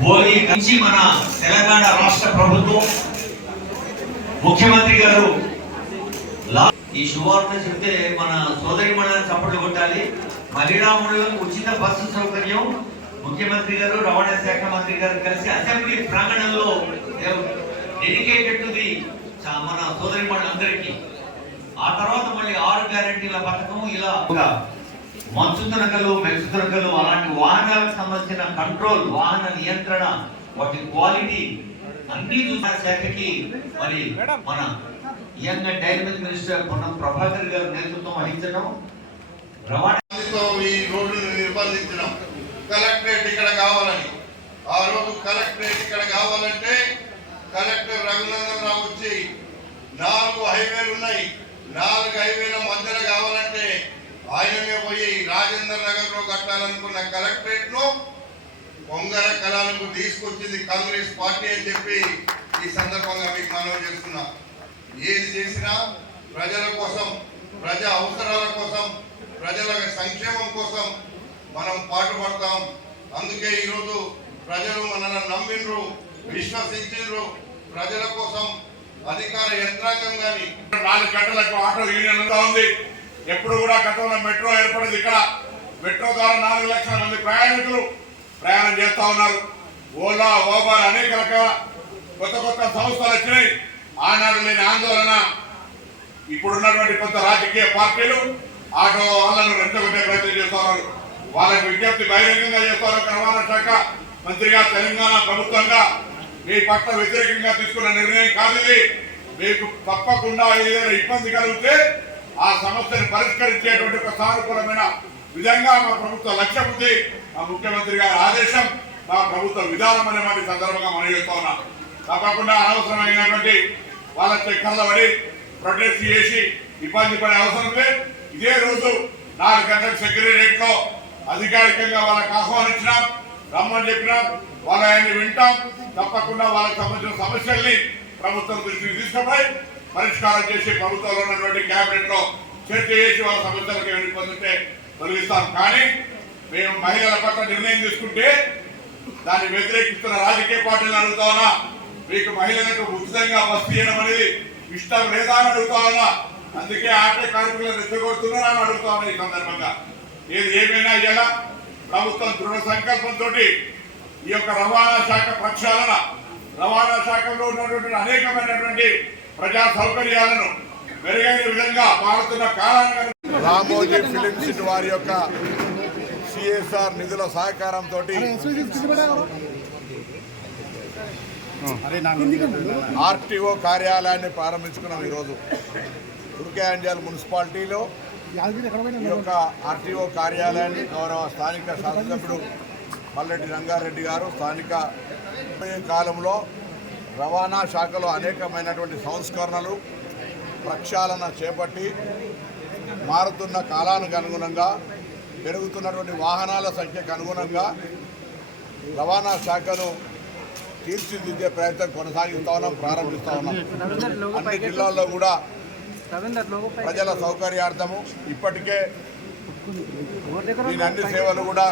భోగి నుంచి మన తెలంగాణ రాష్ట్ర ప్రభుత్వం ముఖ్యమంత్రి గారు ఈ శుభవార్త చెప్తే మన సోదరి మండలిని చప్పట్లు కొట్టాలి. మహిళా మండలకు ఉచిత బస్సు సౌకర్యం. ముఖ్యమంత్రి గారు రవాణా శాఖ మంత్రి గారు కలిసి అసెంబ్లీ ప్రాంగణంలో డెడికేటెడ్ టు ది మన సోదరి అందరికీ ఆ తర్వాత మళ్ళీ ఆరు గ్యారెంటీల పథకం ఇలా ఒక మంచు తునకలు మెచ్చు తునకలు అలాంటి వాహనాలకు సంబంధించిన కంట్రోల్ వాహన నియంత్రణ వాటి క్వాలిటీ అన్ని చూసిన శాఖకి మరి మన young and dynamic minister Ponnam Prabhakar garu నేతృత్వం వహించడం రవాణా ఈ రోడ్డును నిర్బంధించడం కలెక్టరేట్ ఇక్కడ కావాలని. ఆ రోజు కలెక్టరేట్ ఇక్కడ కావాలంటే కలెక్టర్ రఘునందనరావు వచ్చి నాలుగు హైవేలు ఉన్నాయి. నాలుగు హైవేల మధ్యలో కావాలంటే ఆయననే పోయి రాజేంద్ర నగర్లో కట్టాలనుకున్న కలెక్టరేట్ను పొంగర కళాలకు తీసుకొచ్చింది కాంగ్రెస్ పార్టీ అని చెప్పి ఈ సందర్భంగా మీకు మనవి చేస్తున్నా. ఏది చేసినా ప్రజల కోసం ప్రజా అవసరాల కోసం ప్రజల సంక్షేమం కోసం మనం పాటుపడతాం అందుకే ఈరోజు ప్రజలు మనల్ని నమ్మిండ్రు విశ్వసించిండ్రు. ప్రజల కోసం అధికార యంత్రాంగం కానీ నాలుగు గంటలకు ఆటో యూనియన్ అంతా ఉంది. ఎప్పుడు కూడా గతంలో మెట్రో ఏర్పడింది ఇక్కడ. మెట్రో ద్వారా నాలుగు లక్షల మంది ప్రయాణికులు ప్రయాణం చేస్తా ఉన్నారు. ఓలా ఓబర్ అనేక రకాల కొత్త కొత్త సంస్థలు వచ్చినాయి. ఆనాడు లేని ఆందోళన. ఇప్పుడున్నటువంటి కొత్త రాజకీయ పార్టీలు ఆటో వాళ్ళను రెండు వాళ్ళకి విజ్ఞప్తి బహిరంగంగా చేస్తారు రవాణా శాఖ మంత్రిగా తెలంగాణ ప్రభుత్వంగా మీ పట్ల వ్యతిరేకంగా తీసుకున్న నిర్ణయం కాదు ఇది. మీకు తప్పకుండా ఏదైనా ఇబ్బంది కలిగితే ఆ సమస్యను పరిష్కరించేటువంటి ఒక సానుకూలమైన విధంగా మా ప్రభుత్వ లక్ష్యం ఉంది మా ముఖ్యమంత్రి గారి ఆదేశం మా ప్రభుత్వ విధానం అనే మాట సందర్భంగా మనం చేస్తా ఉన్నాం. తప్పకుండా అనవసరమైనటువంటి వాళ్ళ చక్కర్ల పడి ప్రొటెస్ట్ చేసి ఇబ్బంది పడే అవసరం లేదు ఇదే రోజు నాలుగు గంటల సెక్రటరియట్లో అధికారికంగా వాళ్ళకి ఆహ్వానించినాం రమ్మని చెప్పినాం వాళ్ళ ఆయన్ని వింటాం. తప్పకుండా వాళ్ళకి సంబంధించిన సమస్యల్ని ప్రభుత్వం దృష్టికి తీసుకుపోయి పరిష్కారం చేసి ప్రభుత్వంలో ఉన్నటువంటి కేబినెట్లో చర్చ చేసి వాళ్ళ సమస్యలకు ఏమి ఇబ్బంది ఉంటే తొలగిస్తాం. కానీ మేము మహిళల పట్ల నిర్ణయం తీసుకుంటే దాన్ని వ్యతిరేకిస్తున్న రాజకీయ పార్టీలను అడుగుతా మీకు మహిళలకు ఉచితంగా బస్ చేయడం అనేది ఇష్టం లేదా అని అడుగుతా అందుకే ఆటో కార్మికులను ఎత్తుకొడుతున్నారని అని ఈ సందర్భంగా. ఏది ఏమైనా ఇలా ప్రభుత్వం దృఢ సంకల్పంతో ఈ యొక్క రవాణా శాఖ ప్రక్షాళన రవాణా శాఖలో ఉన్నటువంటి అనేకమైనటువంటి ప్రజా సౌకర్యాలను మెరుగైన విధంగా మారుతున్న కాలాన్ని రామోజీ ఫిలిం సిటీ వారి యొక్క సిఎస్ఆర్ నిధుల సహకారంతో ఆర్టీఓ కార్యాలయాన్ని ప్రారంభించుకున్నాం ఈరోజు. తుర్కేంజల్ మున్సిపాలిటీలో ఈ యొక్క ఆర్టీఓ కార్యాలయాన్ని గౌరవ స్థానిక శాసనసభ్యుడు మల్లెడ్డి రంగారెడ్డి గారు స్థానిక కాలంలో రవాణా శాఖలో అనేకమైనటువంటి సంస్కరణలు ప్రక్షాళన చేపట్టి మారుతున్న కాలానికి అనుగుణంగా పెరుగుతున్నటువంటి వాహనాల సంఖ్యకు అనుగుణంగా రవాణా శాఖను తీర్చిదిద్దే ప్రయత్నం కొనసాగిస్తా ఉన్నాం ప్రారంభిస్తా ఉన్నాం. అన్ని జిల్లాల్లో కూడా ప్రజల సౌకర్యార్థము ఇప్పటికే దీని అన్ని సేవలు కూడా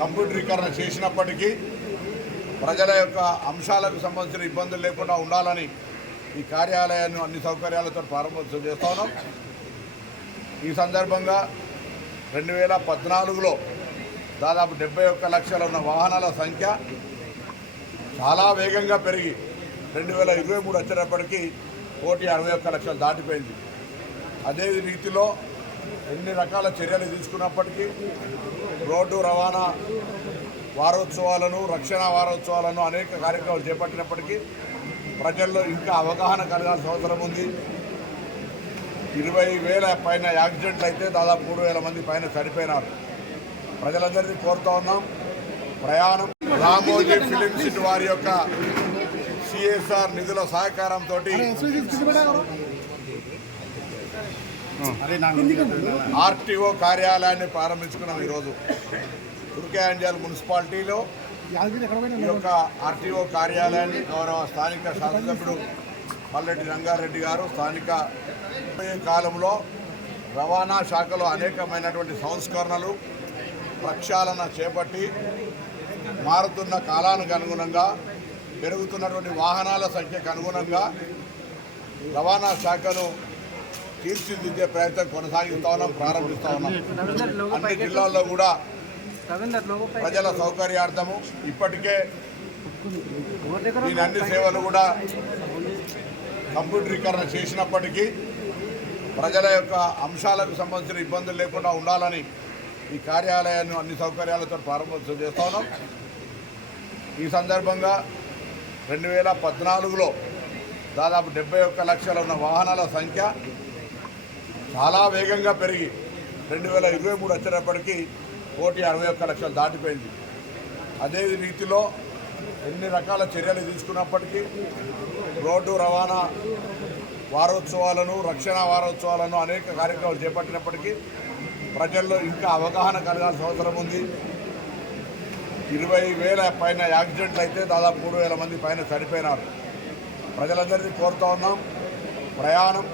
కంప్యూటరీకరణ చేసినప్పటికీ ప్రజల యొక్క అంశాలకు సంబంధించిన ఇబ్బందులు లేకుండా ఉండాలని ఈ కార్యాలయాన్ని అన్ని సౌకర్యాలతో ప్రారంభోత్సవం చేస్తా ఉన్నాం. ఈ సందర్భంగా రెండు వేల పద్నాలుగులో దాదాపు డెబ్బై ఒక్క లక్షల ఉన్న వాహనాల సంఖ్య చాలా వేగంగా పెరిగి రెండు వేల ఇరవై మూడు వచ్చేటప్పటికీ కోటి అరవై ఒక్క లక్షలు దాటిపోయింది. అదే రీతిలో ఎన్ని రకాల చర్యలు తీసుకున్నప్పటికీ రోడ్డు రవాణా వారోత్సవాలను రక్షణ వారోత్సవాలను అనేక కార్యక్రమాలు చేపట్టినప్పటికీ ప్రజల్లో ఇంకా అవగాహన కలగాల్సిన అవసరం ఉంది. ఇరవై వేల పైన యాక్సిడెంట్లు అయితే దాదాపు మూడు వేల మంది పైన చనిపోయినారు. ప్రజలందరినీ కోరుతా ఉన్నాం. ప్రయాణం రామోజీ ఫిలిం సిటీ వారి యొక్క సిఎస్ఆర్ నిధుల సహకారంతో ఆర్టీఓ కార్యాలయాన్ని ప్రారంభించుకున్నాం ఈరోజు. తుర్కయాంజల్ మున్సిపాలిటీలో ఈ యొక్క ఆర్టీఓ కార్యాలయాన్ని గౌరవ స్థానిక శాసనసభ్యుడు పల్లెటి రంగారెడ్డి గారు స్థానిక కాలంలో రవాణా శాఖలో అనేకమైనటువంటి సంస్కరణలు ప్రక్షాళన చేపట్టి మారుతున్న కాలానికి అనుగుణంగా పెరుగుతున్నటువంటి వాహనాల సంఖ్యకు అనుగుణంగా రవాణా శాఖను తీర్చిదిద్దే ప్రయత్నం కొనసాగిస్తా ఉన్నాం ప్రారంభిస్తా ఉన్నాం. అన్ని జిల్లాల్లో కూడా ప్రజల సౌకర్యార్థము ఇప్పటికే దీని అన్ని సేవలు కూడా కంప్యూటరీకరణ చేసినప్పటికీ ప్రజల యొక్క అంశాలకు సంబంధించిన ఇబ్బందులు లేకుండా ఉండాలని ఈ కార్యాలయాన్ని అన్ని సౌకర్యాలతో ప్రారంభోత్సవం చేస్తా ఉన్నాం. ఈ సందర్భంగా రెండు వేల పద్నాలుగులో దాదాపు డెబ్బై ఒక్క లక్షల ఉన్న వాహనాల సంఖ్య చాలా వేగంగా పెరిగి రెండు వేల ఇరవై మూడు వచ్చేటప్పటికి కోటి అరవై ఒక్క లక్షలు దాటిపోయింది. అదే రీతిలో ఎన్ని రకాల చర్యలు తీసుకున్నప్పటికీ రోడ్డు రవాణా వారోత్సవాలను రక్షణ వారోత్సవాలను అనేక కార్యక్రమాలు చేపట్టినప్పటికీ ప్రజల్లో ఇంకా అవగాహన కలగాల్సిన అవసరం ఉంది. ఇరవై వేల పైన యాక్సిడెంట్లు అయితే దాదాపు మూడు వేల మంది పైన చనిపోయినారు. ప్రజలందరినీ కోరుతా ఉన్నాం. ప్రయాణం